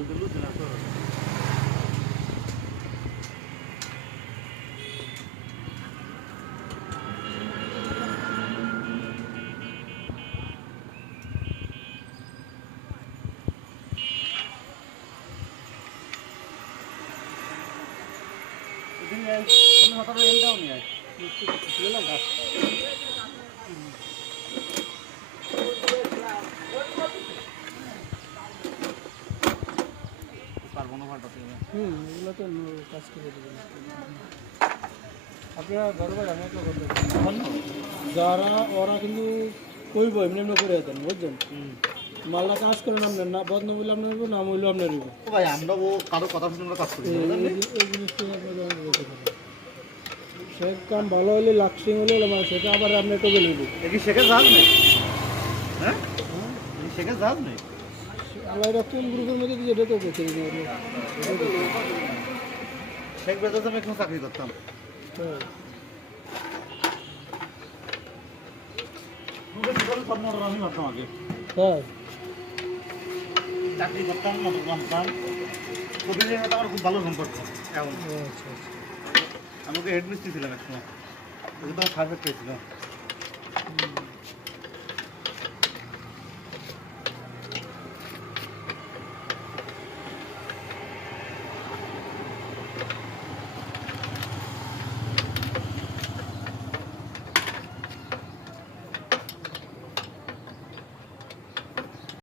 এগুলো তো কাজ করে দেবেন আপনারা গর্বের আমি একটা করতে যারা ওরা কিন্তু কইব এমনি এমনি করে দেন বুঝছেন মাল্লা কাজ করেন আপনার না বদনাম হইলে আপনার নাম হইলে আপনার ভাই আমরা ও কারো কথা শুনে আমরা কাজ করি এই জিনিসটা আপনার রেখে দেবেন সে কাম ভালো হলে লাক্সিং হলে মানে সেটা আবার আপনি একটু বলে দিন কি শেখে যাস নেই হ্যাঁ শেখে যাস নেই আল্লাহ কোন গ্রুপের মধ্যে দিয়ে এটা তো বেছে দিতে শেখ বেজাজ আমি এখন চাকরি করতাম আমি ভাবতাম আগে হ্যাঁ চাকরি করতাম মোটর বানতাম কবিরের সাথে আমার খুব ভালো সম্পর্ক এখন আচ্ছা আমাকে হেড মিস্ত্রি ছিলাম এক সময় ওকে তো আমার সার্ভেট পেয়েছিলাম